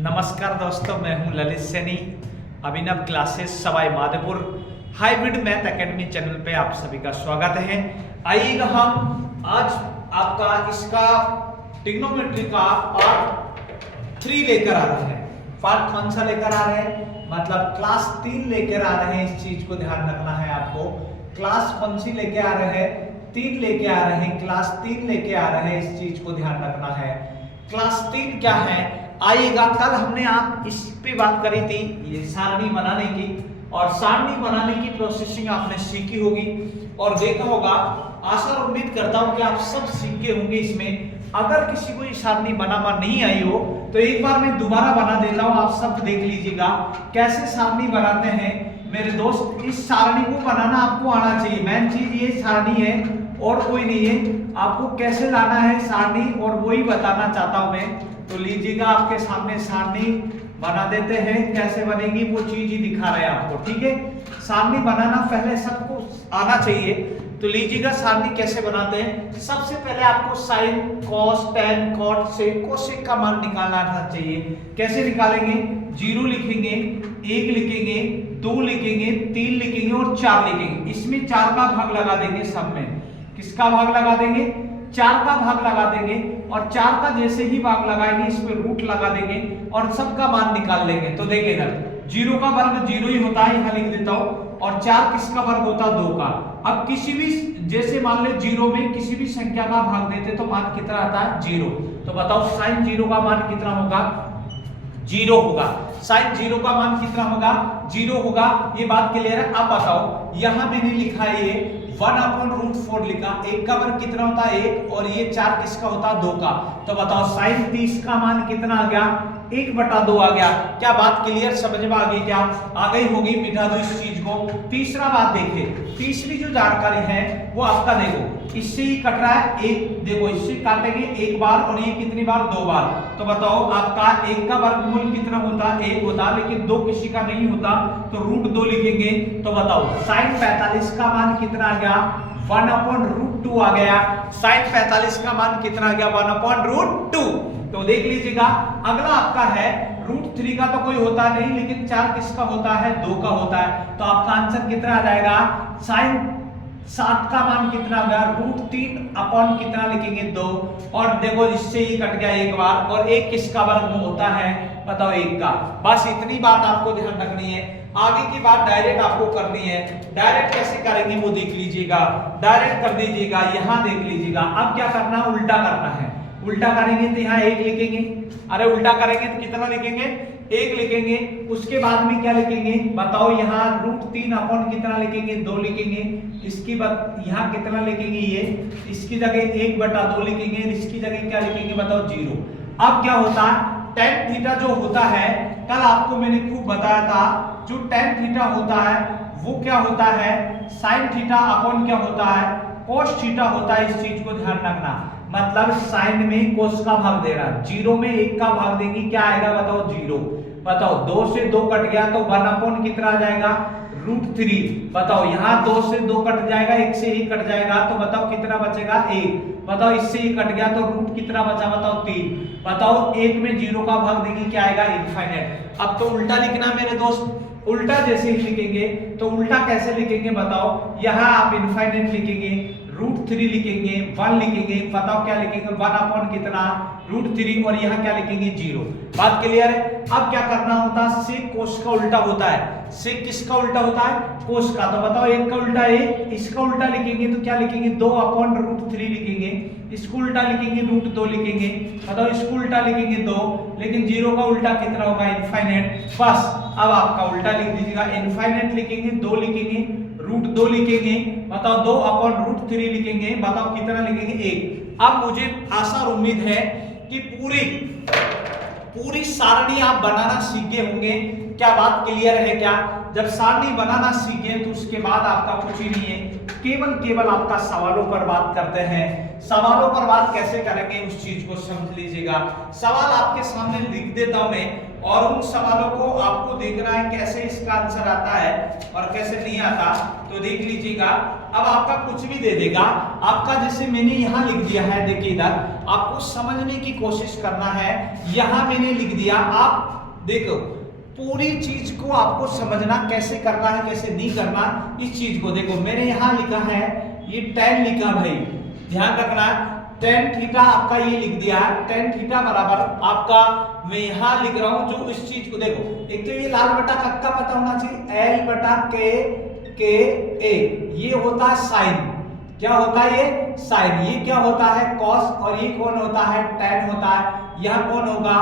नमस्कार दोस्तों, मैं हूं Lalit Saini. Abhinav classes Sawai Madhopur hybrid math academy channel पे आप सभी का स्वागत है। आइएगा हम आज आपका इसका ट्रिग्नोमेट्री का पार्ट 3 लेकर आ रहे हैं। पार्ट कौन सा लेकर आ रहे हैं? मतलब क्लास 3 लेकर आ रहे हैं। इस चीज को ध्यान रखना है आपको। क्लास कौन सी लेके आ रहे हैं? 3 लेके आ रहे हैं। क्लास 3 लेके आ रहे हैं। इस चीज को ध्यान रखना है। क्लास 3 क्या है? आइएगा, कल हमने आप इस पे बात करी थी, ये सारणी बनाने की, और सारणी बनाने की प्रोसेसिंग आपने सीखी होगी और देखा होगा। आशा और उम्मीद करता हूं कि आप सब सीखे होंगे इसमें। अगर किसी को ये सारणी बनाना नहीं आई हो तो एक बार मैं दोबारा बना देता हूं, आप सब देख लीजिएगा कैसे सारणी बनाते हैं मेरे दोस्त। इस सारणी को बनाना आपको आना चाहिए। मेन चीज ये सारणी है और कोई नहीं है। आपको कैसे लाना है सारणी और वही बताना चाहता हूं मैं। तो लीजिएगा, आपके सामने सारणी बना देते हैं। कैसे बनेगी वो चीज ही दिखा रहे हैं आपको, ठीक है। सारणी बनाना पहले सबको आना चाहिए। तो लीजिएगा सारणी कैसे बनाते हैं। सबसे पहले आपको साइन, कॉस, टेन, कॉट, सेक, कोसेक का मान निकालना आना चाहिए। कैसे निकालेंगे? 0 लिखेंगे, 1 लिखेंगे, 2 लिखेंगे, 3 लिखेंगे और 4 लिखेंगे। इसमें 4 का भाग लगा देंगे। सब में किसका भाग लगा देंगे? 4 का भाग लगा देंगे। और 4 का जैसे ही भाग लगाएंगे इस पे रूट लगा देंगे और सबका मान निकाल लेंगे। तो देखिएगा 0 का वर्ग 0 ही होता है, यहां लिख देता हूं। और 4 किसका वर्ग होता है? 2 का। अब किसी भी, जैसे मान ले 0 में किसी भी संख्या का भाग देते तो मान कितना आता है? 0। तो बताओ साइन 0 का मान कितना होगा? 0 होगा। साइन 0 का मान कितना होगा? 0 होगा। ये बात क्लियर है। अब बताओ, यहां मैंने लिखा है ये 1/√4 लिखा। 1 का वर्ग कितना होता है? 1। और ये 4 किसका होता है? 2 का। तो बताओ साइन 30 का मान कितना आ गया? 1/2 आ गया। क्या बात क्लियर, समझ में आ गई? क्या आ गई होगी? मिटा दो इस चीज को। तीसरा बात देखिए, तीसरी जो जानकारी है वो आपका देखो, इससे ही कट रहा है। एक देखो, इससे काटेंगे 1 बार और ये कितनी बार? 2 बार। तो बताओ आपका 1 का वर्गमूल कितना होता? 1 होता। लेकिन 2 किसी का नहीं होता तो √2 लिखेंगे। तो बताओ साइन 45 का मान कितना आ गया? 1/√2 आ गया। साइन 45 का मान कितना आ गया? 1/√2। तो देख लीजिएगा। अगला आपका है √3 का तो कोई होता नहीं, लेकिन 4 किसका होता है? 2 का होता है। तो आपका आंसर कितना आ जाएगा? साइन 7 का मान कितना आ गया? √3 अपॉन कितना लिखेंगे? 2। और देखो इससे ही कट गया 1 बार। और 1 किसका वर्ग होता है? बताओ 1 का। बस इतनी बात आपको ध्यान रखनी है। आगे की बात डायरेक्ट आपको करनी है। डायरेक्ट कैसे करेंगे वो देख लीजिएगा। डायरेक्ट कर दीजिएगा, यहां देख लीजिएगा। अब क्या करना? उल्टा करना है। उल्टा करेंगे तो यहाँ 1 लिखेंगे। अरे उल्टा करेंगे तो कितना लिखेंगे? 1 लिखेंगे। उसके बाद में क्या लिखेंगे? बताओ यहाँ √3 अपॉन कितना लिखेंगे? 2 लिखेंगे। इसकी बात यहाँ कितना लिखेंगे? ये इसकी जगह 1/2 लिखेंगे। इसकी जगह क्या लिखेंगे? बताओ 0। अब क्या होता है? tan थीटा जो होता है, कल आपको मैंने खूब बताया था, जो tan थीटा होता है वो क्या होता है? sin थीटा अपॉन क्या होता है? cos थीटा होता है। इस चीज को ध्यान रखना। मतलब साइन में कोस का भाग दे रहा है। 0 में 1 का भाग देंगे, क्या आएगा? बताओ 0। बताओ 2 से 2 कट गया तो 1 अपॉन कितना आ जाएगा? √3। बताओ यहाँ 2 से 2 कट जाएगा, 1 से ही कट जाएगा। तो बताओ कितना बचेगा? 1। बताओ इससे ही कट गया तो रूट कितना बचा? बताओ 3। बताओ 1 में 0 का भाग देंगे, क्या आएगा? इनफाइनाइट। अब तो उल्टा लिखना मेरे दोस्त। उल्टा जैसे ही लिखेंगे तो उल्टा कैसे लिखेंगे? बताओ यहाँ आप इनफाइनाइट लिखेंगे, √3 लिखेंगे, 1 लिखेंगे। बताओ क्या लिखेंगे? 1 अपॉन कितना? √3। और यहाँ क्या लिखेंगे? 0। बात क्लियर है। अब क्या करना होता है? सेक कोस का उल्टा होता है। सेक किसका उल्टा होता है? कोस का। तो बताओ 1 का उल्टा 1, इसका उल्टा लिखेंगे तो क्या लिखेंगे? 2 अपॉन √3 लिखेंगे। इसको उल्टा लिखेंगे √2 लिखेंगे। बताओ इसको उल्टा लिखेंगे 2, लेकिन 0 का उल्टा कितना होगा? इनफाइनाइट। बस अब आपका उल्टा लिख दीजिएगा। इनफाइनाइट लिखेंगे, 2 लिखेंगे, √2 लिखेंगे। बताओ 2 अपॉन √3 लिखेंगे। बताओ कितना लिखेंगे? 1। अब मुझे आशा और उम्मीद है कि पूरी सारणी आप बनाना सीखे होंगे। क्या बात क्लियर है? क्या जब सारणी बनाना सीखे तो उसके बाद आपका कुछ ही नहीं है, केवल आपका सवालों पर बात करते हैं। सवालों पर बात कैसे करेंगे उस चीज को समझ लीजिएगा। सवाल आपके सामने लिख देता हूं मैं और उन सवालों को आपको देखना है कैसे इसका आंसर आता है और कैसे नहीं आता। तो देख लीजिएगा। अब आपका कुछ भी दे देगा, आपका जैसे मैंने यहां लिख दिया है, देखिए इधर आपको समझने की कोशिश करना है। यहां मैंने लिख दिया, आप देखो पूरी चीज को आपको समझना कैसे करना है कैसे नहीं करना। इस चीज को देखो मैंने यहां लिखा है, ये tan लिखा भाई, ध्यान रखना tan थीटा आपका ये लिख दिया है, tan थीटा बराबर आपका मैं यहां लिख रहा हूं जो इस चीज को देखो, एक तो ये लाल बटा कक्का पता होना चाहिए, l बटा के ए, ये होता है साइन, क्या होता है ये साइन, ये क्या होता है कॉस, और ये कौन होता है tan होता है। यह कौन होगा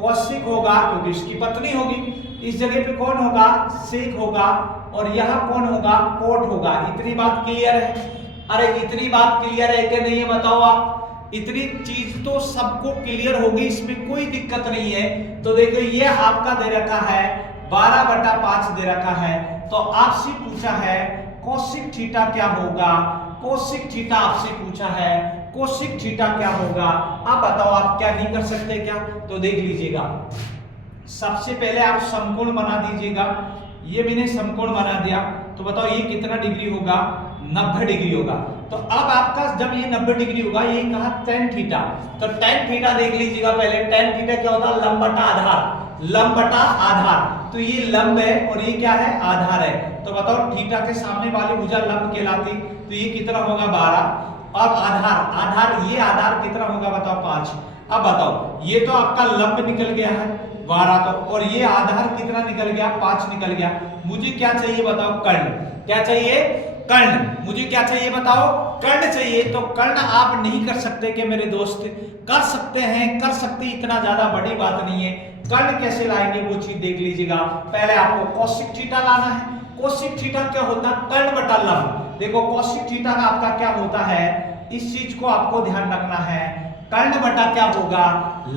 कॉसिक होगा क्योंकि इसकी पत्नी होगी, इस जगह पे कौन होगा सेक होगा, और यह कौन होगा कोट होगा। इतनी बात क्लियर है? अरे इतनी बात क्लियर है कि नहीं है बताओ आप, इतनी चीज तो सबको क्लियर होगी, इसमें कोई दिक्कत नहीं है। तो देखो ये आपका दे रखा है 12/5 दे रखा है, तो आपसे पूछा है कोसिक थीटा क्या होगा, कोसिक थीटा आपसे पूछा है, कोसिक थीटा क्या होगा। आप बताओ आप क्या नहीं कर सकते क्या? तो देख लीजिएगा, सबसे पहले आप समकोण बना दीजिएगा, ये मैंने समकोण बना दिया, तो बताओ ये कितना डिग्री होगा 90 डिग्री होगा। तो अब आपका जब ये 90 डिग्री होगा, ये कहा tan थीटा, तो tan थीटा देख लीजिएगा पहले, tan थीटा क्या होता है लंब बटा आधार, लंब बटा आधार, तो ये लंब है और ये क्या है आधार है। तो बताओ थीटा के सामने वाली भुजा लंब कहलाती, तो ये कितना होगा 12। अब आधार ये आधार कितना होगा बताओ 5। अब बताओ ये तो आपका लंब निकल गया है 12, तो और ये आधार कितना निकल गया 5 निकल गया। मुझे क्या चाहिए बताओ कर्ण, क्या चाहिए कर्ण, मुझे क्या चाहिए बताओ कर्ण चाहिए। तो कर्ण आप नहीं कर सकते कि मेरे दोस्त, कर सकते हैं, कर सकते, इतना ज्यादा बड़ी बात नहीं है। कर्ण कैसे लाएंगे वो चीज देख लीजिएगा, पहले आपको कोसिक थीटा लाना है। कोसिक थीटा क्या होता है कर्ण बटा लंब। देखो कोसिक थीटा का आपका क्या होता है, इस चीज को आपको ध्यान रखना है, कर्ण बटा क्या होगा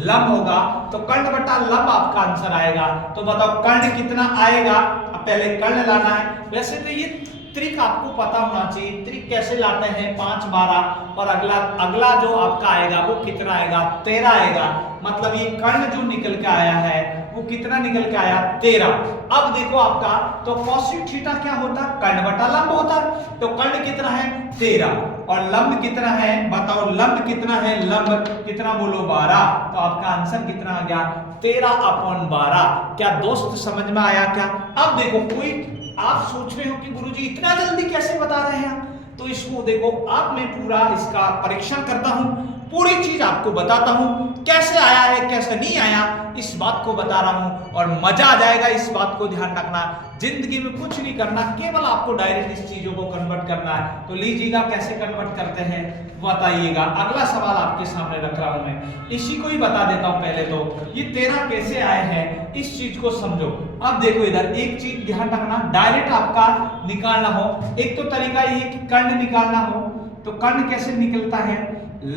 लंब होगा, तो कर्ण बटा लंब आपका आंसर आएगा। तो बताओ कर्ण कितना आएगा, अब पहले कर्ण लाना है। वैसे तो ये त्रिक आपको पता होना चाहिए, त्रिक कैसे लाते हैं 5 12, और अगला जो आपका आएगा वो कितना आएगा 13 आएगा, मतलब ये कर्ण जो निकल के आया है वो कितना निकल के आया 13। अब देखो आपका तो कोसिक थीटा क्या होता है कर्ण बटा लंब होता है, तो कर्ण कितना है 13 और लंब कितना है बताओ, लंब कितना है, लंब कितना बोलो 12, तो आपका आंसर कितना आ गया 13/12। क्या दोस्त समझ में आया क्या? अब देखो कोई आप सोच रहे हो कि गुरुजी इतना जल्दी कैसे बता रहे हैं, तो इसको देखो अब मैं पूरा इसका परीक्षण करता हूं, पूरी चीज आपको बताता हूं, कैसे आया है कैसे नहीं आया इस बात को बता रहा हूं, और मजा आ जाएगा। इस बात को ध्यान रखना, जिंदगी में कुछ नहीं करना, केवल आपको डायरेक्ट इस चीजों को कन्वर्ट करना है। तो लीजिएगा कैसे कन्वर्ट करते हैं बताइएगा। अगला सवाल आपके सामने रख रहा हूं मैं, इसी को ही बता देता हूं। पहले तो ये 13 कैसे आए हैं इस चीज को समझो। अब देखो इधर एक चीज ध्यान रखना, डायरेक्ट आपका निकालना हो, एक तो तरीका ये कि कर्ण निकालना हो, तो कर्ण कैसे निकलता है,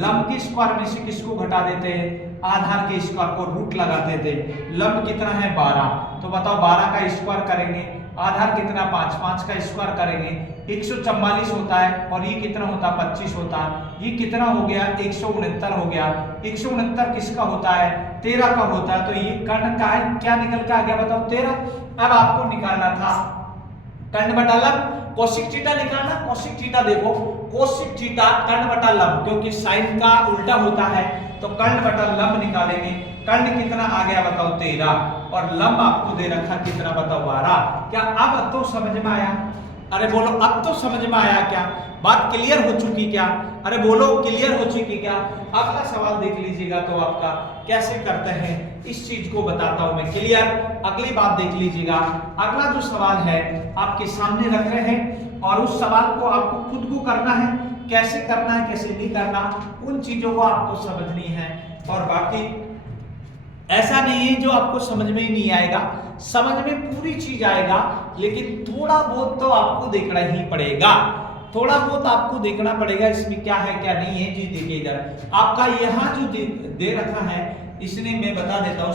लंब के स्क्वायर में से किसको घटा देते हैं, आधार के स्क्वायर को रूट लगाते थे। लंब कितना है 12, तो बताओ 12 का स्क्वायर करेंगे, आधार कितना 5, 5 का स्क्वायर करेंगे 144 होता है, और ये कितना होता है 25 होता है, ये कितना हो गया 169 हो गया। 169 किसका होता है 13 का होता है, तो ये कर्ण का है, क्या निकल के आ गया बताओ 13। अब आपको निकालना था कर्ण बटा लंब, कोसिक थीटा निकालना। कोसिक थीटा देखो, कोसिक थीटा कर्ण बटा लंब, क्योंकि साइन का उल्टा होता है, तो कर्ण बटा लंब निकालेंगे। कर्ण कितना आ गया बताओ 13, और लंब आपको दे रखा कितना बताओ 12। क्या अब तो समझ में आया? अरे बोलो अब तो समझ में आया क्या? बात क्लियर हो चुकी क्या? अरे बोलो क्लियर हो चुकी क्या? अगला सवाल देख लीजिएगा, तो आपका कैसे करते हैं इस चीज को बताता हूं मैं क्लियर। अगली बात देख लीजिएगा, अगला जो सवाल है आपके सामने रख रहे हैं, और उस सवाल को आपको खुद को करना है, कैसे करना है कैसे नहीं करना उन चीजों को आपको समझनी है। और बाकी ऐसा नहीं है जो आपको समझ में ही नहीं आएगा, समझ में पूरी चीज आएगा, लेकिन थोड़ा बहुत तो आपको देखना ही पड़ेगा, थोड़ा बहुत आपको देखना पड़ेगा इसमें क्या है क्या नहीं है। जी देखिए इधर आपका यहाँ जो दे रखा है, इसने मैं बता देता हूँ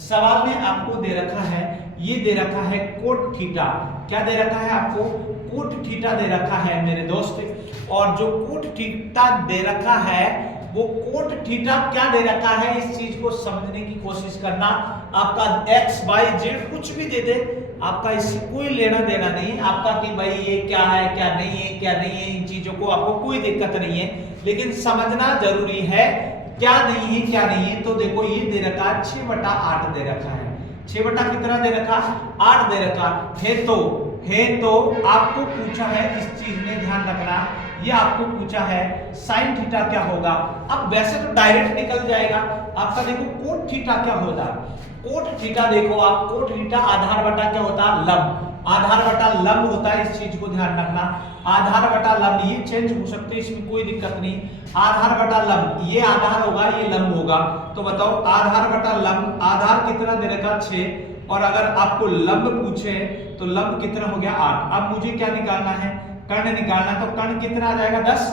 सवाल में आपको दे रखा है, ये दे रखा है कोट थीटा। क्या दे रखा है आपको? कोट थीटा दे रखा है मेरे दोस्त। और जो कोट थीटा दे रखा है वो कोट थीटा क्या दे रखा है, इस चीज को समझने की कोशिश करना। आपका x y z कुछ भी दे दे, आपका इससे कोई लेना देना नहीं है आपका कि भाई ये क्या है क्या नहीं है क्या नहीं है, इन चीजों को आपको कोई दिक्कत नहीं है, लेकिन समझना जरूरी है क्या नहीं है क्या नहीं है। तो देखो ये दे रखा 6/8 दे रखा है, 6 बटा कितना दे रखा 8 दे रखा है। तो आपको पूछा है, इस चीज में ध्यान रखना, ये आपको पूछा है साइन थीटा क्या होगा। अब वैसे तो डायरेक्ट निकल जाएगा आपका, देखो कोट थीटा क्या होता है। कोट थीटा देखो आप, कोट थीटा आधार बटा क्या होता है लंब, आधार बटा लंब होता है, इस चीज को ध्यान रखना। आधार बटा लंब, ये चेंज हो सकते हैं इसमें कोई दिक्कत नहीं। आधार बटा लंब, ये आधार होगा ये लंब होगा, तो बताओ आधार बटा लंब, आधार कितना दे रखा 6, और अगर आपको लंब पूछे तो लंब कितना हो गया 8। अब मुझे क्या निकालना है, कर्ण निकालना, तो कर्ण कितना आ जाएगा 10,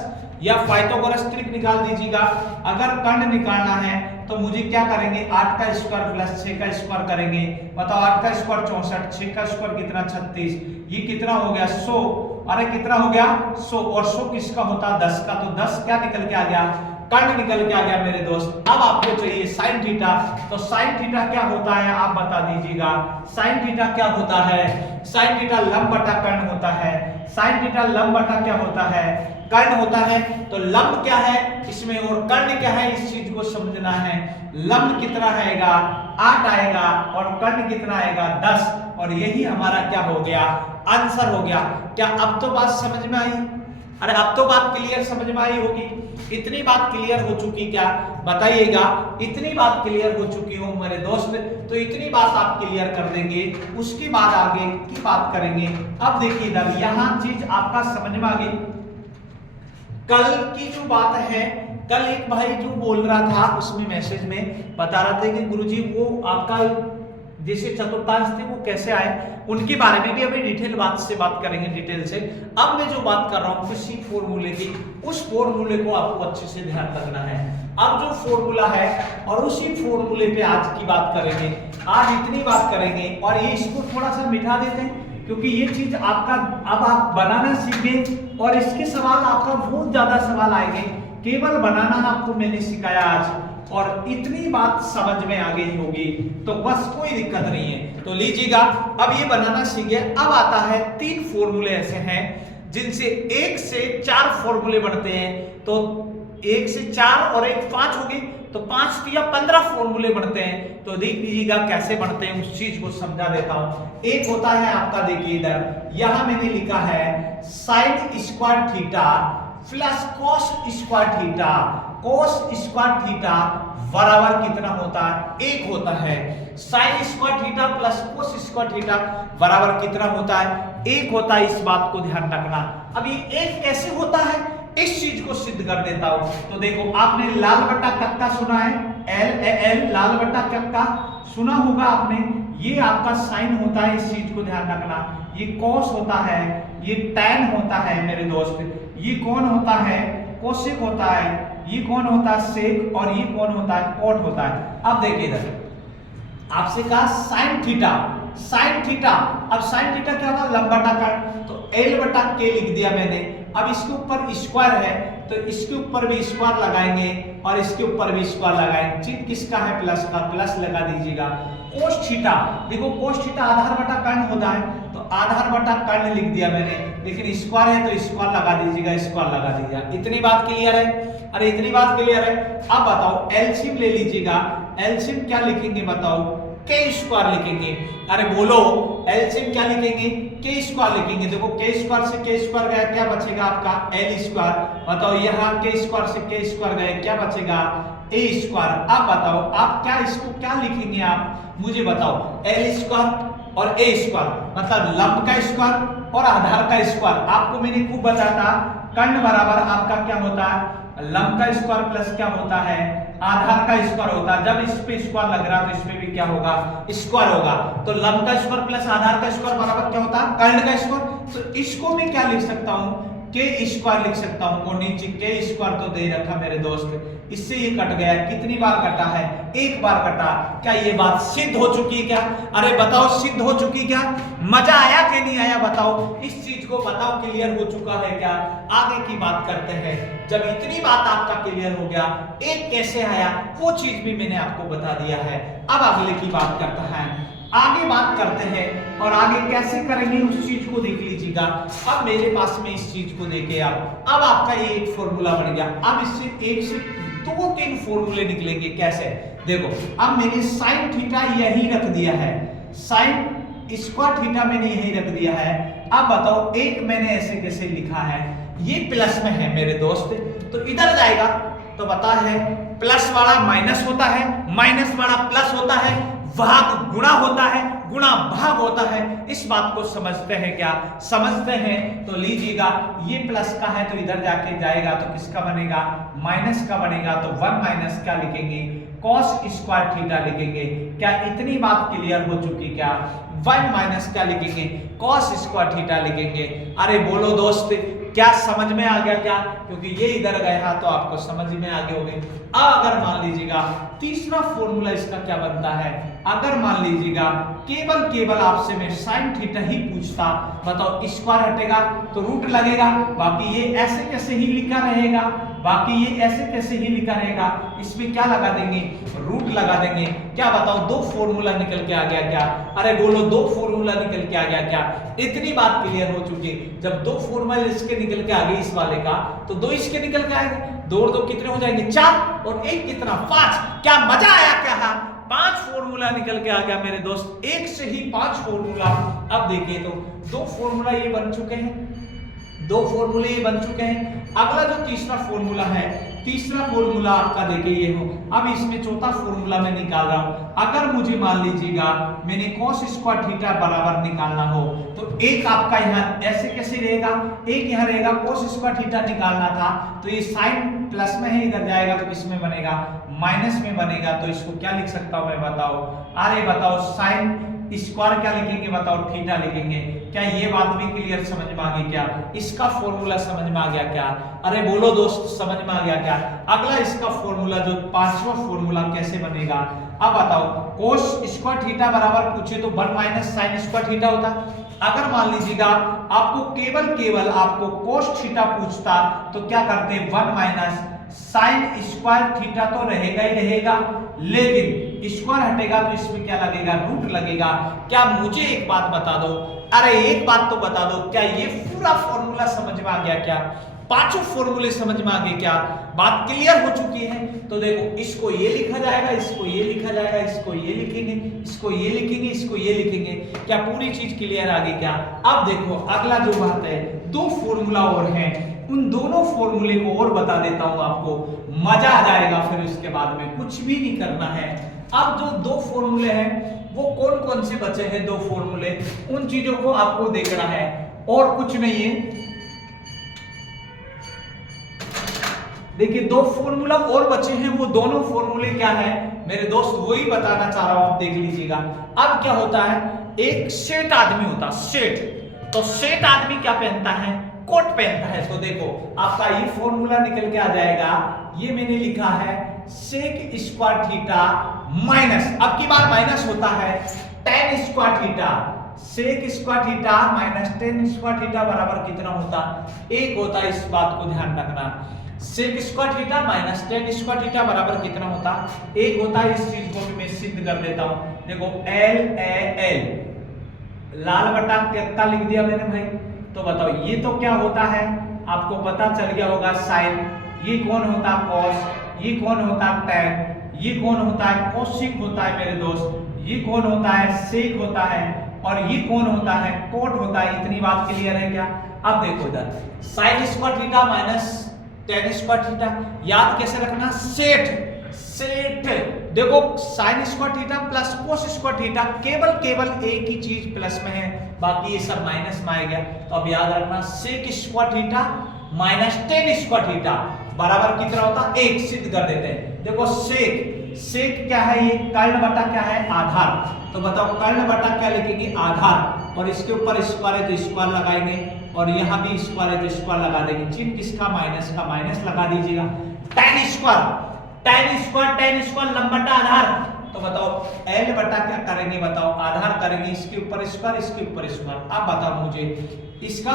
या पाइथागोरस ट्रिक निकाल दीजिएगा। अगर कर्ण निकालना है तो मुझे क्या करेंगे 8 का स्क्वायर प्लस 6 का स्क्वायर करेंगे, बताओ 8 का स्क्वायर 64, 6 का स्क्वायर कितना 36, ये कितना हो गया 100, अरे कितना हो गया 100, और 100 किसका होता 10 का, तो 10 क्या निकल के आ गया, कर्ण निकल के आ गया मेरे दोस्त। अब आपको चाहिए साइन थीटा, तो साइन थीटा क्या होता है आप बता दीजिएगा। साइन थीटा क्या होता है, साइन थीटा लंब बटा कर्ण होता है, साइन थीटा लंब बटा क्या होता है, कर्ण होता है। तो लंब क्या है इसमें और कर्ण क्या है, इस चीज को समझना है। लंब कितना आएगा 8 आएगा, और कर्ण कितना आएगा 10, और यही हमारा क्या हो गया आंसर हो गया। क्या अब तो बात समझ में आई, अरे अब तो बात क्लियर समझ में आई होगी, इतनी बात क्लियर हो चुकी क्या बताइएगा, इतनी बात क्लियर हो चुकी हो मेरे दोस्त, तो इतनी बात आप क्लियर कर देंगे, उसके बाद आगे की बात करेंगे। अब देखिए इधर यहां चीज आपका समझ में आ गई। कल की जो बात है, कल एक भाई जो बोल रहा था उसमें मैसेज में बता रहा था कि गुरुजी वो आपका जैसे चतुर्थांश थे वो कैसे आए, उनके बारे में भी अभी डिटेल बात करेंगे डिटेल से। अब मैं जो बात कर रहा हूं किसी फॉर्मूले की, उस फॉर्मूले को आपको अच्छे से ध्यान रखना है। अब जो फॉर्मूला है और उसी फॉर्मूले पे आज की बात करेंगे, आज इतनी बात करेंगे, और ये इसको थोड़ा सा मिटा देते हैं क्योंकि ये चीज आपका अब आप बनाना सीखें, और इसके सवाल आपका बहुत ज्यादा सवाल आएंगे, केवल बनाना आपको मैंने सिखाया आज, और इतनी बात समझ में आ गई होगी तो बस कोई दिक्कत नहीं है। तो लीजिएगा अब ये बनाना सीख गया। अब आता है 3 फॉर्मूले ऐसे हैं जिनसे 1 से 4 फॉर्मूले बनते हैं, तो 1 से 4 और 1 5 होगी, तो 5 या 15 फॉर्मूले बनते हैं। तो देख लीजिएगा कैसे बनते हैं, उस चीज को समझा देता हूं। एक होता है आपका, देखिए इधर यहां मैंने लिखा है sine square theta plus cos square theta, cos square theta बराबर कितना होता है 1 होता है। Sine square theta plus cos square theta बराबर कितना होता है 1 होता है, इस बात को ध्यान रखना। अब ये 1 कैसे होता है इस चीज को सिद्ध कर देता हूं। तो देखो आपने लाल बट्टा कक्का सुना है, LAL लाल बट्टा कक्का सुना होगा आपने, ये आपका साइन होता है, इस चीज को ध्यान रखना। ये कॉस होता है, ये टैन होता है मेरे दोस्त, ये कौन होता है कोसेक होता है, ये कौन होता है सेक, और ये कौन होता है कॉट होता है। अब देखिए इधर आपसे कहा साइन थीटा, साइन थीटा, अब साइन थीटा क्या होता है लंब बटा कर्ण, तो L बटा K लिख दिया मैंने। अब इसके ऊपर स्क्वायर है तो इसके ऊपर भी स्क्वायर लगाएंगे और इसके ऊपर भी स्क्वायर लगाएंगे, चिन्ह किसका है प्लस का, प्लस लगा दीजिएगा। कोस थीटा, देखो कोस थीटा आधार बटा कर्ण होता है, तो आधार बटा कर्ण लिख दिया मैंने, लेकिन स्क्वायर है तो स्क्वायर लगा दीजिएगा, स्क्वायर लगा दीजिएगा। इतनी बात क्लियर है, अरे इतनी बात क्लियर है। अब बताओ एलसीएम ले लीजिएगा, एलसीएम क्या लिखेंगे बताओ के स्क्वायर लिखेंगे, अरे बोलो एलसीएम क्या लिखेंगे के स्क्वायर लिखेंगे। देखो के स्क्वायर से के स्क्वायर गया, क्या बचेगा आपका एल स्क्वायर। बताओ यहाँ के स्क्वायर से के स्क्वायर गए, क्या बचेगा ए स्क्वायर। अब बताओ आप क्या इसको क्या लिखेंगे, आप मुझे बताओ एल स्क्वायर और ए स्क्वायर, मतलब लंब का स्क्वायर और आधार का स्क्वायर। आपको मैंने खूब बताया था कर्ण बराबर आपका क्या होता है लंब का स्क्वायर प्लस क्या होता है आधार का स्क्वायर होता है। जब इस पे स्क्वायर लग रहा है तो इसमें भी क्या होगा स्क्वायर होगा। तो लंब का स्क्वायर प्लस आधार का स्क्वायर बराबर क्या होता है कर्ण का स्क्वायर। तो इसको मैं क्या लिख सकता हूं के स्क्वायर लिख सकता हूं, और नीचे के स्क्वायर तो दे रखा मेरे दोस्त, इससे ये कट गया। कितनी बार कटा है एक बार कटा। क्या ये बात सिद्ध हो चुकी है क्या, अरे बताओ सिद्ध हो चुकी क्या, मजा आया कि नहीं आया बताओ, इस चीज को बताओ क्लियर हो चुका है क्या। आगे की बात करते हैं। जब इतनी बात आपका क्लियर हो गया एक कैसे आया वो चीज भी मैंने आपको बता दिया है। अब अगले की बात करता है आगे बात करते हैं और आगे कैसे करेंगे उस चीज को देख लीजिएगा। अब मेरे पास में इस चीज को देखे अब आपका ये एक फॉर्मूला बन गया। अब इससे एक से दो तीन फॉर्मूले निकलेंगे। कैसे? देखो, अब मैंने साइन थीटा यही रख दिया है, साइन स्क्वायर थीटा मैंने यही रख दिया है। अब बताओ, एक मैंने ऐसे कैसे लिखा है, ये प्लस में है मेरे दोस्त, तो इधर जाएगा तो बता है प्लस वाला माइनस होता है, माइनस वाला प्लस होता है, भाग गुणा होता है, गुणा भाग होता है। इस बात को समझते हैं क्या? समझते हैं तो लीजिएगा, ये प्लस का है तो इधर जाके जाएगा तो किसका बनेगा? माइनस का बनेगा। तो 1 माइनस क्या लिखेंगे? कॉस स्क्वायर थीटा लिखेंगे। क्या इतनी बात क्लियर हो चुकी? क्या 1 माइनस क्या लिखेंगे? कॉस स्क्वायर थीटा लिखेंगे। अरे बोलो दोस्त, क्या समझ में आ गया क्या? क्योंकि ये इधर गया तो आपको समझ में आ गया होगा। अब अगर मान लीजिएगा तीसरा फॉर्मूला इसका क्या बनता है, अगर मान लीजिएगा केवल आपसे मैं साइन थीटा ही पूछता, बताओ स्क्वायर हटेगा तो रूट लगेगा, बाकी ये ऐसे कैसे ही लिखा रहेगा, बाकी ये ऐसे कैसे ही लिखा रहेगा, इसमें क्या लगा देंगे? रूट लगा देंगे। क्या बताओ, दो फॉर्मूला निकल के आ गया क्या? अरे बोलो, दो फॉर्मूला निकल के आ गया क्या? इतनी बात क्लियर हो चुकी। जब दो फॉर्मूला इसके निकल के आ गए इस वाले का, तो दो इसके निकल के आएंगे, दो और दो कितने हो जाएंगे? 4 और एक कितना? 5। क्या मजा आया क्या? 5 फॉर्मूला निकल के आ गया मेरे दोस्त, एक से ही 5 फॉर्मूला। अब देखिए तो दो फॉर्मूला ये बन चुके हैं, दो फॉर्मूले ये बन चुके हैं। अगला जो तीसरा फॉर्मूला है, तीसरा फॉर्मूला आपका देखिए ये हो। अब इसमें चौथा फॉर्मूला मैं निकाल रहा हूं। अगर मुझे मान लीजिएगा मैंने cos स्क्वायर थीटा बराबर निकालना हो, तो एक आपका यहाँ ऐसे कैसे रहेगा, एक यहाँ रहेगा, cos स्क्वायर थीटा निकालना था तो ये साइन प्लस में है, इधर जाएगा तो किसमें बनेगा? माइनस में बनेगा। तो इसको क्या लिख सकता हूं मैं? बताओ, अरे बताओ, साइन स्क्वायर क्या लिखेंगे? बताओ, थीटा लिखेंगे। क्या ये बात भी क्लियर समझ में आ गई क्या? इसका फॉर्मूला समझ में आ गया क्या? अरे बोलो दोस्त, समझ में आ गया क्या? अगला इसका फॉर्मूला जो पांचवा फॉर्मूला कैसे बनेगा? अब बताओ, cos स्क्वायर थीटा बराबर पूछे तो 1 माइनस साइन स्क्वायर थीटा होता। अगर मान लीजिएगा आपको केवल आपको cos थीटा पूछता तो क्या करते? 1 माइनस साइन स्क्वायर थीटा तो रहेगा ही रहेगा, लेकिन स्क्वायर हटेगा तो इसमें क्या लगेगा? रूट लगेगा। क्या मुझे एक बात बता दो, अरे एक बात तो बता दो, क्या ये पूरा फॉर्मूला समझ में आ गया क्या? पांचों फॉर्मूले समझ में आ गए क्या? बात क्लियर हो चुकी है। तो देखो, इसको ये लिखा जाएगा, इसको ये लिखा जाएगा, इसको ये लिखेंगे, इसको ये लिखेंगे, इसको ये लिखेंगे। क्या पूरी चीज क्लियर आ गई क्या? अब देखो, अगला जो बात है, दो फॉर्मूला और हैं, उन दोनों फॉर्मूले को और बता देता हूं आपको, मजा आ जाएगा। फिर इसके बाद में कुछ भी नहीं करना है। अब जो दो फॉर्मूले हैं वो कौन कौन से बचे हैं? दो फॉर्मूले, उन चीजों को आपको देखना है और कुछ नहीं है। देखिए, दो फॉर्मूला और बचे हैं, वो दोनों फॉर्मूले क्या है मेरे दोस्त, वही बताना चाह रहा हूं, आप देख लीजिएगा। अब क्या होता है, एक सेठ आदमी होता, सेठ, तो सेठ आदमी क्या पहनता है? कोट पहनता है। तो देखो, आपका ये फॉर्मूला निकल के आ जाएगा, ये मैंने लिखा है सेक स्क्वायर थीटा माइनस, अब की बार माइनस होता है tan square theta, sec square theta minus tan square theta बराबर कितना होता? 1 होता है। इस बात को ध्यान रखना, sec square theta minus tan square theta बराबर कितना होता? 1 होता है। इस चीज को भी मैं सिद्ध कर देता हूं। देखो, LAL लाल बटा कितना लिख दिया मैंने भाई, तो बताओ ये तो क्या होता है, आपको पता चल गया होगा साइन, ये कौन होता? कॉस, ये कौन होता? टैन, ये कौन होता है? कोसिक होता है मेरे दोस्त, ये कौन होता है? सेक होता है, और ये कौन होता है? कोट होता है। इतनी बात क्लियर है क्या? अब देखो इधर, sine square theta minus tan square theta, याद कैसे रखना? सेठ, सेठ। देखो, sine square theta plus cos square theta, केवल एक ही चीज प्लस में है, बाकी ये सब माइनस में आ गया। तो अब याद रखना, sec square theta minus tan square theta बराबर कितना होता? 1। सिद्ध कर देते हैं। देखो, सेक क्या है? ये कर्ण बटा क्या है? आधार। तो बताओ, कर्ण बटा क्या लिखेंगे? आधार, और इसके ऊपर स्क्वायर है तो स्क्वायर लगाएंगे, और यहाँ भी स्क्वायर है तो स्क्वायर लगा देंगे। चिन्ह किसका? माइनस का, माइनस लगा दीजिएगा। tan स्क्वायर लंबा बटा आधार, तो बताओ L बटा क्या करेंगे? बताओ, आधार करेंगे, इसके ऊपर स्क्वायर, इसके ऊपर स्क्वायर। अब बताओ मुझे, इसका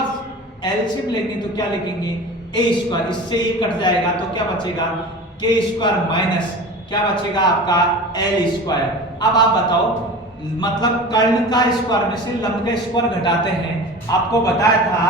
एलसीएम लेंगे तो क्या लिखेंगे? a स्क्वायर, इससे ये कट जाएगा तो क्या बचेगा? k स्क्वायर माइनस क्या बचेगा आपका? l square. अब आप बताओ, मतलब कर्ण का स्क्वायर में से लंब का स्क्वायर घटाते हैं। आपको बताया था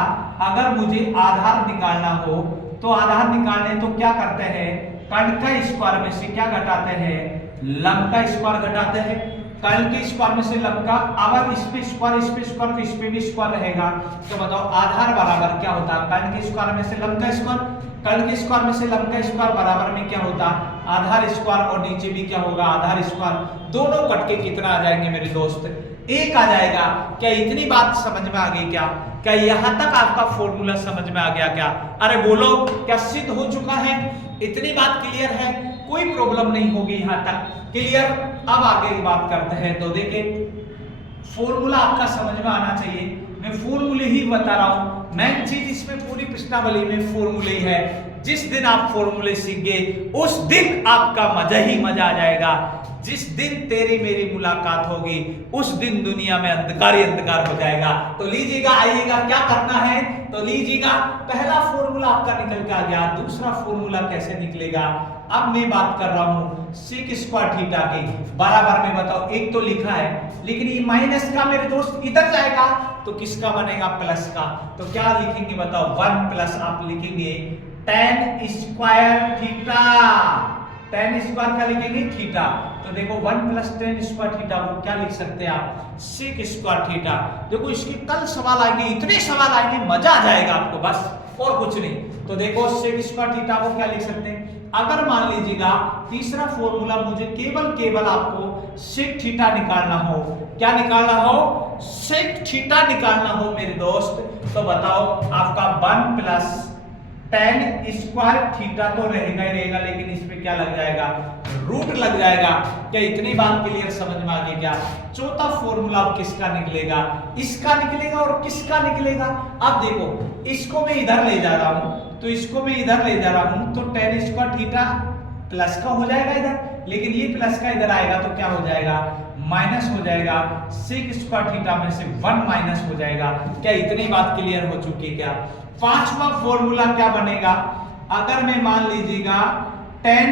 अगर मुझे आधार निकालना हो तो आधार निकालने तो क्या करते हैं, कर्ण का स्क्वायर में से क्या घटाते हैं, लंब का स्क्वायर घटाते हैं। कर्ण के स्क्वायर में से लंब का, अब इस पे स्क्वायर तो इस पे भी स्क्वायर रहेगा। तो बताओ आधार बराबर क्या होता है, कर्ण के स्क्वायर में से लंब का स्क्वायर, कर्ण के स्क्वायर में से लंब का स्क्वायर बराबर में क्या होता, आधार स्क्वायर, और नीचे भी क्या होगा, आधार स्क्वायर। दोनों कट के कितना आ जाएंगे मेरे दोस्त, एक आ जाएगा। क्या इतनी बात समझ में आ गई क्या? क्या यहां तक आपका फॉर्मूला समझ में आ गया क्या? अरे बोलो, क्या सिद्ध हो चुका है? इतनी बात क्लियर है, कोई प्रॉब्लम नहीं होगी यहां तक, क्लियर। अब आगे की बात करते हैं। तो देखिए फॉर्मूला आपका समझ में आना चाहिए, मैं फॉर्मूले ही बता रहा हूं। मेन चीज इसमें पूरी प्रश्नावली में फॉर्मूले ही है। जिस दिन आप फॉर्मूले सीख गए उस दिन आपका मजा ही मजा आ जाएगा। जिस दिन तेरी मेरी मुलाकात होगी उस दिन दुनिया में अंधकार ही अंधकार हो जाएगा। तो लीजिएगा, आइएगा, क्या करना है तो लीजिएगा। पहला फॉर्मूला आपका निकल के आ गया, दूसरा फॉर्मूला कैसे निकलेगा अब मैं बात कर रहा हूं सेक स्क्वायर थीटा की बराबर में। बताओ, एक तो लिखा है लेकिन ये माइनस का मेरे दोस्त इधर जाएगा तो किसका बनेगा, प्लस का। तो क्या लिखेंगे बताओ, 1 प्लस आप लिखेंगे tan square theta. tan square क्या लिखेंगे, थीटा। तो देखो 1 प्लस tan स्क्वायर थीटा को क्या लिख सकते हैं आप, सेक स्क्वायर थीटा। देखो इसके कल सवाल आएंगे, इतने सवाल आएंगे, मजा आ जाएगा आपको, बस और कुछ नहीं। तो देखो सेक स्क्वायर थीटा को क्या लिख सकते हैं, अगर मान लीजिएगा तीसरा फॉर्मूला मुझे केवल आपको सेक थीटा निकालना हो, क्या निकालना हो, सेक थीटा निकालना हो मेरे दोस्त, तो बताओ आपका 1 प्लस tan स्क्वायर थीटा तो रहेगा ही रहेगा, लेकिन इसमें क्या लग जाएगा, रूट लग जाएगा। क्या इतनी बात क्लियर समझ में आ गई क्या? चौथा फॉर्मूला अब किसका निकलेगा, इसका निकलेगा और किसका निकलेगा। अब देखो इसको मैं इधर ले जा रहा हूं, तो इसको मैं इधर ले जा रहा हूं, तो tan स्क्वायर थीटा प्लस का हो जाएगा इधर, लेकिन ये प्लस का इधर आएगा तो क्या हो जाएगा, माइनस हो जाएगा। सेक स्क्वायर थीटा में से 1 माइनस हो जाएगा। क्या इतनी बात क्लियर हो चुकी है क्या? पांचवा फॉर्मूला क्या बनेगा, अगर मैं मान लीजिएगा tan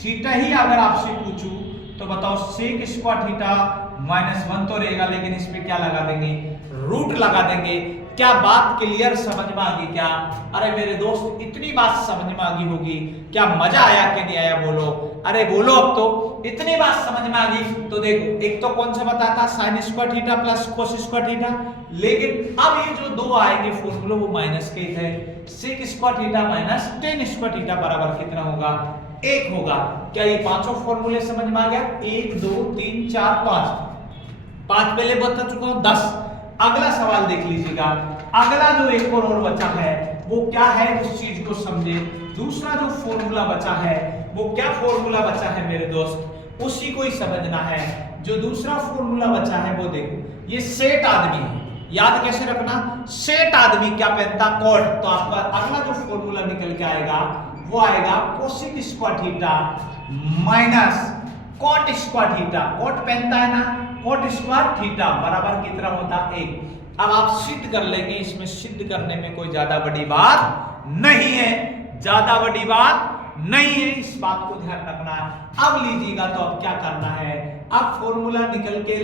थीटा ही अगर आपसे पूछूं तो बताओ सेक स्क्वायर थीटा -1 तो रहेगा, लेकिन इसमें क्या लगा देंगे, रूट लगा देंगे। क्या बात क्लियर समझ में आ गई क्या? अरे मेरे दोस्त इतनी बात समझ में आ गई होगी, क्या मजा आया कि नहीं आया बोलो, अरे बोलो। अब तो इतनी बात समझ में आ गई। तो देखो एक तो कौन सा बताया था, sine square theta plus cos square theta, लेकिन अब ये जो दो आएंगे फॉर्मूला वो माइनस के थे। Sec square theta minus tan square theta बराबर कितना होगा, 1 होगा। क्या ये पांचों फॉर्मूले समझ में आ गया, 1 2 3 4 5 पहले बता चुका हूं, 10। अगला सवाल देख लीजिएगा, अगला जो एक और बचा है वो क्या है, उस चीज को समझे। दूसरा जो फॉर्मूला बचा है वो क्या फॉर्मूला बचा है मेरे दोस्त, उसी को ही समझना है। जो दूसरा फॉर्मूला बचा है वो देखो, ये सेट आदमी है, याद कैसे रखना, सेट आदमी क्या पहनता, कोट। तो आपका अगला जो फॉर्मूला निकल के आएगा वो आएगा cosec square theta minus cot square theta. Coat पहनता है ना, कोट स्क्वायर थीटा बराबर कितना होता, 1। अब आप सिद्ध कर लेंगे, इसमें सिद्ध करने में कोई ज्यादा बड़ी बात नहीं है, ज्यादा बड़ी बात नहीं है, इस बात को ध्यान रखना है। अब लीजिएगा, तो अब क्या करना है, अब फॉर्मूला निकल के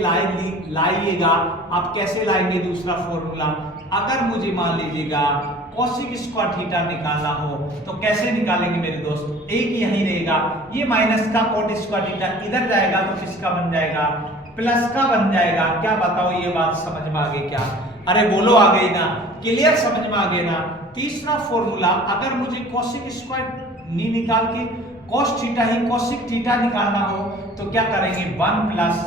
लाइएगा। आप कैसे लाएंगे दूसरा फॉर्मूला, अगर मुझे मान लीजिएगा कोसेक स्क्वायर थीटा निकालना हो तो कैसे निकालेंगे मेरे दोस्त, एक यही रहेगा, ये माइनस का कोट स्क्वायर थीटा इधर जाएगा तो किसका बन जाएगा, प्लस का बन जाएगा। क्या बताओ, ये बात समझ में आ गई क्या? अरे बोलो आ गई ना, क्लियर समझ में आ गई ना। तीसरा फॉर्मूला, अगर मुझे कोसेक स्क्वायर नहीं निकाल के कोस थीटा ही कोसेक थीटा निकालना हो तो क्या करेंगे, 1 प्लस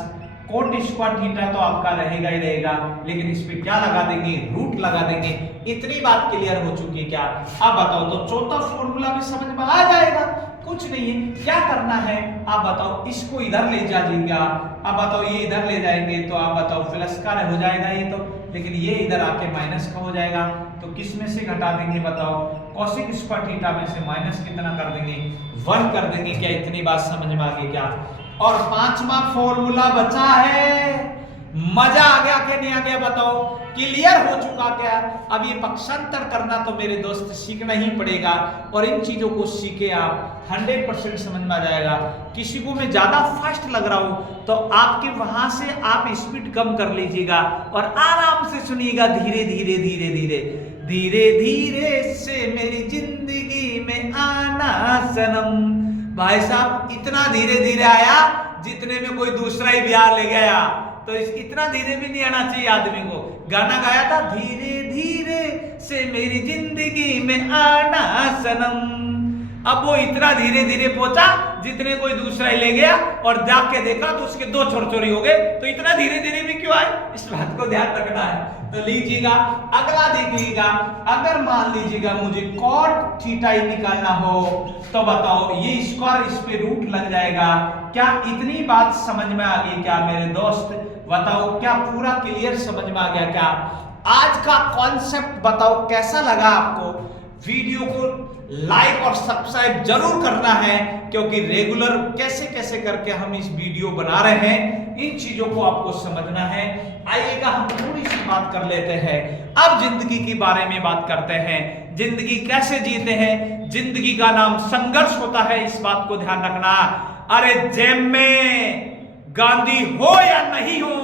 कोट स्क्वायर थीटा तो आपका रहेगा ही रहेगा, लेकिन इस पे क्या लगा देंगे, रूट लगा देंगे। इतनी बात क्लियर हो चुकी है क्या? अब बताओ, तो चौथा फॉर्मूला भी समझ में आ जाएगा, कुछ नहीं है, क्या करना है आप बताओ, इसको इधर ले जाइएगा। अब बताओ ये इधर ले जाएंगे तो आप बताओ प्लस का हो जाएगा ये तो, लेकिन ये इधर आके माइनस का हो जाएगा। तो किस में से घटा देंगे बताओ, कोसेक स्क्वायर थीटा में से माइनस कितना कर देंगे, 1 कर देंगे। क्या इतनी बात समझ में आ गई क्या? और पांचवा फॉर्मूला बचा है, मजा आ गया कि नहीं आ गया बताओ? क्लियर हो चुका क्या? अब ये पक्षांतर करना तो मेरे दोस्त सीखना ही पड़ेगा और इन चीजों को सीखे आप 100% समझ में आ जाएगा। किसी को मैं ज्यादा फास्ट लग रहा हूं तो आपके वहां से आप स्पीड कम कर लीजिएगा और आराम से सुनिएगा, धीरे धीरे धीरे धीरे धीरे धीरे से मेरी जिंदगी में आना सनम। भाई साहब इतना धीरे धीरे आया जितने में कोई दूसरा ही बिहार ले गया, तो इतना धीरे भी नहीं आना चाहिए आदमी को। गाना गाया था धीरे धीरे से मेरी जिंदगी में आना सनम। अब वो इतना धीरे धीरे पहुंचा जितने कोई दूसरा ही ले गया और जाके देखा तो उसके 2 छोर चोरी हो गए। तो इतना धीरे धीरे भी क्यों आए, इस बात को ध्यान रखना है। तो लीजिएगा अगला देखिएगा, अगर मान लीजिएगा मुझे कॉट थीटा ही निकालना हो तो बताओ ये स्क्वायर इस पे रूट लग जाएगा। क्या इतनी बात समझ में आ गई क्या मेरे दोस्त? बताओ क्या पूरा क्लियर समझ में आ गया क्या? आज का कॉन्सेप्ट बताओ कैसा लगा आपको? वीडियो को लाइक और सब्सक्राइब जरूर करना है क्योंकि रेगुलर कैसे कैसे करके हम इस वीडियो बना रहे हैं, इन चीजों को आपको समझना है। आइएगा हम थोड़ी सी बात कर लेते हैं, अब जिंदगी के बारे में बात करते हैं। जिंदगी कैसे जीते हैं? जिंदगी का नाम संघर्ष होता है, इस बात को ध्यान रखना। अरे जेब में गांधी हो या नहीं हो,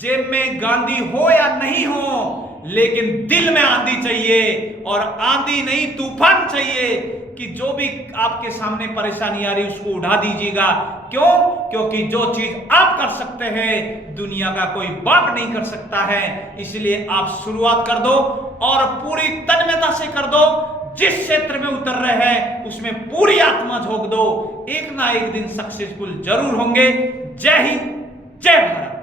जेब में गांधी हो या नहीं हो, लेकिन दिल में आंधी चाहिए और आंधी नहीं तूफान चाहिए कि जो भी आपके सामने परेशानी आ रही उसको उठा दीजिएगा। क्यों? क्योंकि जो चीज आप कर सकते हैं दुनिया का कोई बाप नहीं कर सकता है। इसलिए आप शुरुआत कर दो और पूरी तन्मयता से कर दो। जिस क्षेत्र में उतर रहे हैं उसमें पूरी आत्मा झोंक दो, एक ना एक दिन सक्सेसफुल जरूर होंगे। जय हिंद, जय भारत।